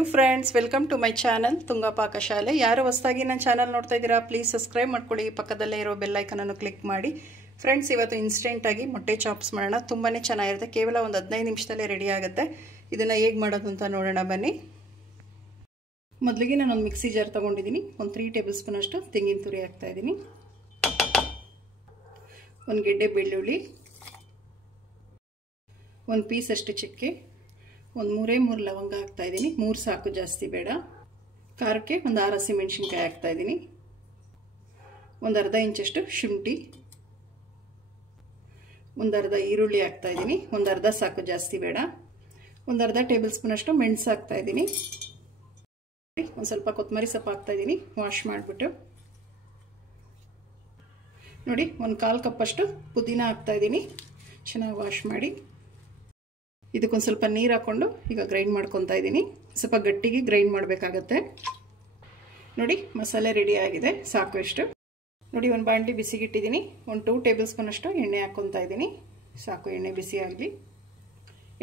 hello friends welcome to my channel Tunga Pakashale ಯಾರು ಹೊಸದಾಗಿ ನನ್ನ ಚಾನೆಲ್ ನೋಡ್ತಾ ಇದ್ದೀರಾ ಪ್ಲೀಸ್ ಸಬ್ಸ್ಕ್ರೈಬ್ ಮಾಡ್ಕೊಳ್ಳಿ ಪಕ್ಕದಲ್ಲೇ ಇರೋ ಬೆಲ್ ಐಕಾನ್ ಅನ್ನು ಕ್ಲಿಕ್ ಮಾಡಿ ಫ್ರೆಂಡ್ಸ್ ಇವತ್ತು ಇನ್ಸ್ಟೆಂಟ್ ಆಗಿ ಮೊಟ್ಟೆ ಚಾಪ್ಸ್ ಮಾಡೋಣ ತುಂಬಾನೇ ಚೆನ್ನಾಗಿರುತ್ತೆ ಕೇವಲ ಒಂದು 15 ನಿಮಿಷದಲ್ಲೇ ರೆಡಿ ಆಗುತ್ತೆ ಇದನ್ನ ಹೇಗೆ ಮಾಡೋದು ಅಂತ ನೋಡೋಣ ಬನ್ನಿ ಮೊದಲಿಗೆ ನಾನು ಒಂದು ಮಿಕ್ಸಿ ಜಾರ್ ತಗೊಂಡಿದ್ದೀನಿ ಒಂದು 3 ಟೇಬಲ್ ಸ್ಪೂನ್ ಅಷ್ಟು ತೆಂಗಿನ ತುರಿ ಹಾಕ್ತಾ ಇದ್ದೀನಿ ಒಂದು ಗೆಡ್ಡೆ ಬೆಳ್ಳುಳ್ಳಿ ಒಂದು ಪೀಸ್ ಅಷ್ಟು ಚಕ್ಕೆ ಒಂದು 3 ಲವಂಗ ಹಾಕ್ತಾ ಇದ್ದೀನಿ 3 ಸಾಕು ಜಾಸ್ತಿ ಬೇಡ ಖಾರಕ್ಕೆ ಒಂದು 6 ಹಸಿಮೆಣಸಿನಕಾಯಿ ಹಾಕ್ತಾ ಇದ್ದೀನಿ ಒಂದು ಅರ್ಧ ಇಂಚಷ್ಟು ಶುಂಠಿ ಒಂದು ಅರ್ಧ ಈರುಳ್ಳಿ ಹಾಕ್ತಾ ಇದ್ದೀನಿ ಒಂದು ಅರ್ಧ ಸಾಕು ಜಾಸ್ತಿ ಬೇಡ ಒಂದು ಅರ್ಧ ಟೇಬಲ್ ಸ್ಪೂನ್ ಅಷ್ಟು ಮೆಣಸು ಹಾಕ್ತಾ ಇದ್ದೀನಿ ಒಂದು ಸ್ವಲ್ಪ ಕೊತ್ತಂಬರಿ ಸೊಪ್ಪು ಹಾಕ್ತಾ ಇದ್ದೀನಿ ವಾಶ್ ಮಾಡಿಬಿಟ್ಟು ನೋಡಿ ಒಂದು 1/4 ಕಪ್ ಅಷ್ಟು ಪುದೀನ ಹಾಕ್ತಾ ಇದ್ದೀನಿ ಚೆನ್ನಾಗಿ ವಾಶ್ ಮಾಡಿ ಇದಕ್ಕೊಂದು ಸ್ವಲ್ಪ ನೀರು ಹಾಕೊಂಡು ಈಗ ಗ್ರೈಂಡ್ ಮಾಡ್ಕೊತಾ ಇದ್ದೀನಿ ಸ್ವಲ್ಪ ಗಟ್ಟಿಗೆ ಗ್ರೈಂಡ್ ಮಾಡಬೇಕಾಗುತ್ತೆ ನೋಡಿ ಮಸಾಲೆ ರೆಡಿ ಆಗಿದೆ ಸಾಕು ಇಷ್ಟು ನೋಡಿ ಒಂದು ಬಾಂಡ್ಲಿ ಬಿಸಿಗೆ ಇಟ್ಟಿದ್ದೀನಿ ಒಂದು 2 ಟೇಬಲ್ ಸ್ಪೂನ್ ಅಷ್ಟು ಎಣ್ಣೆ ಹಾಕ್ಕೊತಾ ಇದ್ದೀನಿ ಸಾಕು ಎಣ್ಣೆ ಬಿಸಿ ಆಗಲಿ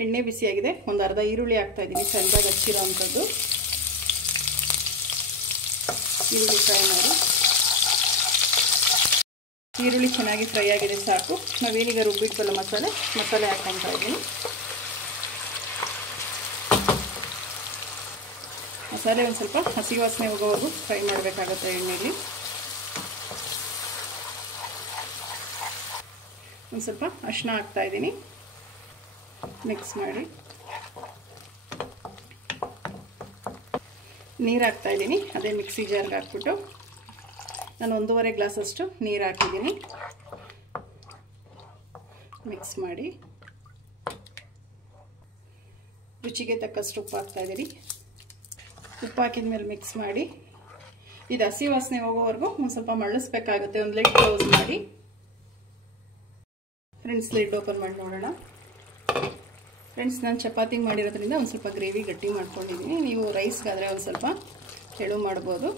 ಎಣ್ಣೆ ಬಿಸಿ ಆಗಿದೆ ಒಂದು ಅರ್ಧ ಈರುಳ್ಳಿ ಹಾಕ್ತಾ ಇದ್ದೀನಿ ಸಣ್ಣದಾಗಿ ಹಚ್ಚಿರೋ ಅಂಥದ್ದು ಈರುಳ್ಳಿ ಫ್ರೈ ಮಾಡಿ ಈರುಳ್ಳಿ ಚೆನ್ನಾಗಿ ಫ್ರೈ ಆಗಿದೆ ಸಾಕು ನಾವೇನೀಗ ರುಬ್ಬಿಟ್ವಲ್ಲ ಮಸಾಲೆ ಹಾಕ್ಕೊತಾ ಇದ್ದೀನಿ ಮಸಾಲೆ ಒಂದು ಸ್ವಲ್ಪ ಹಸಿ ವಾಸನೆ ಹೋಗೋವರೆಗೂ ಫ್ರೈ ಮಾಡಬೇಕಾಗುತ್ತೆ ಎಣ್ಣೆಯಲ್ಲಿ ಒಂದು ಸ್ವಲ್ಪ ಅರಿಶಿನ ಹಾಕ್ತಾ ಇದ್ದೀನಿ ಮಿಕ್ಸ್ ಮಾಡಿ ನೀರು ಹಾಕ್ತಾ ಇದ್ದೀನಿ ಅದೇ ಮಿಕ್ಸಿ ಜಾರ್ಗೆ ಹಾಕ್ಬಿಟ್ಟು ನಾನು 1.5 ಗ್ಲಾಸ್ ಅಷ್ಟು ನೀರು ಹಾಕಿದ್ದೀನಿ ಮಿಕ್ಸ್ ಮಾಡಿ ರುಚಿಗೆ ತಕ್ಕಷ್ಟು ಉಪ್ಪು ಹಾಕ್ತಾ ಇದ್ದೀನಿ ಉಪ್ಪು ಹಾಕಿದ ಮೇಲೆ ಮಿಕ್ಸ್ ಮಾಡಿ ಇದು ಹಸಿ ವಾಸನೆ ಹೋಗೋವರೆಗೂ ಒಂದು ಸ್ವಲ್ಪ ಮಳ್ಳಿಸ್ಬೇಕಾಗುತ್ತೆ ಒಂದು ಲಿಡ್ ಕ್ಲೋಸ್ ಮಾಡಿ ಫ್ರೆಂಡ್ಸ್ ಲಿಡ್ ಓಪನ್ ಮಾಡಿ ನೋಡೋಣ ಫ್ರೆಂಡ್ಸ್ ನಾನು ಚಪಾತಿ ಮಾಡಿರೋದ್ರಿಂದ ಒಂದು ಸ್ವಲ್ಪ ಗ್ರೇವಿ ಗಟ್ಟಿ ಮಾಡ್ಕೊಂಡಿದ್ದೀನಿ ನೀವು ರೈಸ್ಗಾದರೆ ಒಂದು ಸ್ವಲ್ಪ ತೆಳು ಮಾಡ್ಬೋದು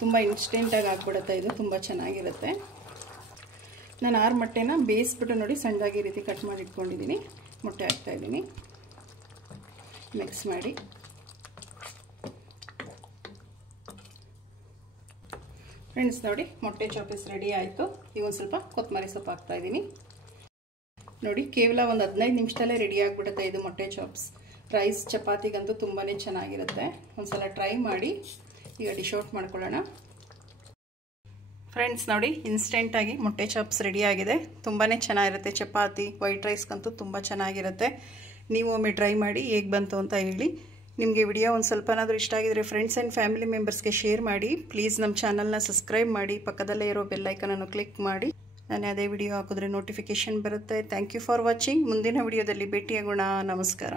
ತುಂಬ ಇನ್ಸ್ಟೆಂಟಾಗಿ ಆಗ್ಬಿಡುತ್ತೆ ಇದು ತುಂಬ ಚೆನ್ನಾಗಿರುತ್ತೆ ನಾನು 6 ಮೊಟ್ಟೆನ ಬೇಯಿಸ್ಬಿಟ್ಟು ನೋಡಿ ಸಣ್ಣದಾಗಿ ರೀತಿ ಕಟ್ ಮಾಡಿ ಇಟ್ಕೊಂಡಿದ್ದೀನಿ ಮೊಟ್ಟೆ ಹಾಕ್ತಾಯಿದ್ದೀನಿ ಮಿಕ್ಸ್ ಮಾಡಿ ಫ್ರೆಂಡ್ಸ್ ನೋಡಿ ಮೊಟ್ಟೆ ಚಾಪ್ಸ್ ರೆಡಿ ಆಯಿತು ಈಗ ಒಂದು ಸ್ವಲ್ಪ ಕೊತ್ತಂಬರಿ ಸೊಪ್ಪು ಹಾಕ್ತಾ ಇದ್ದೀನಿ ನೋಡಿ ಕೇವಲ ಒಂದು 15 ನಿಮಿಷದಲ್ಲೇ ರೆಡಿ ಆಗಿಬಿಡುತ್ತೆ ಇದು ಮೊಟ್ಟೆ ಚಾಪ್ಸ್ ರೈಸ್ ಚಪಾತಿಗಂತೂ ತುಂಬಾ ಚೆನ್ನಾಗಿರುತ್ತೆ ಒಂದ್ಸಲ ಟ್ರೈ ಮಾಡಿ ಈಗ ಡಿಶ್ ಔಟ್ ಮಾಡ್ಕೊಳ್ಳೋಣ ಫ್ರೆಂಡ್ಸ್ ನೋಡಿ ಇನ್ಸ್ಟೆಂಟಾಗಿ ಮೊಟ್ಟೆ ಚಾಪ್ಸ್ ರೆಡಿ ಆಗಿದೆ ತುಂಬಾ ಚೆನ್ನಾಗಿರುತ್ತೆ ಚಪಾತಿ ವೈಟ್ ರೈಸ್ಗಂತೂ ತುಂಬ ಚೆನ್ನಾಗಿರುತ್ತೆ ನೀವು ಒಮ್ಮೆ ಟ್ರೈ ಮಾಡಿ ಹೇಗೆ ಬಂತು ಅಂತ ಹೇಳಿ ನಿಮಗೆ ವಿಡಿಯೋ ಒಂದು ಸ್ವಲ್ಪನಾದರೂ ಇಷ್ಟ ಆಗಿದ್ರೆ ಫ್ರೆಂಡ್ಸ್ ಆ್ಯಂಡ್ ಫ್ಯಾಮಿಲಿ ಮೆಂಬರ್ಸ್ಗೆ ಶೇರ್ ಮಾಡಿ ಪ್ಲೀಸ್ ನಮ್ಮ ಚಾನಲ್ನ ಸಬ್ಸ್ಕ್ರೈಬ್ ಮಾಡಿ ಪಕ್ಕದಲ್ಲೇ ಇರೋ ಬೆಲ್ ಐಕನನ್ನು ಕ್ಲಿಕ್ ಮಾಡಿ ನಾನು ಅದೇ ವಿಡಿಯೋ ಹಾಕಿದ್ರೆ ನೋಟಿಫಿಕೇಷನ್ ಬರುತ್ತೆ ಥ್ಯಾಂಕ್ ಯು ಫಾರ್ ವಾಚಿಂಗ್ ಮುಂದಿನ ವಿಡಿಯೋದಲ್ಲಿ ಭೇಟಿಯಾಗೋಣ ನಮಸ್ಕಾರ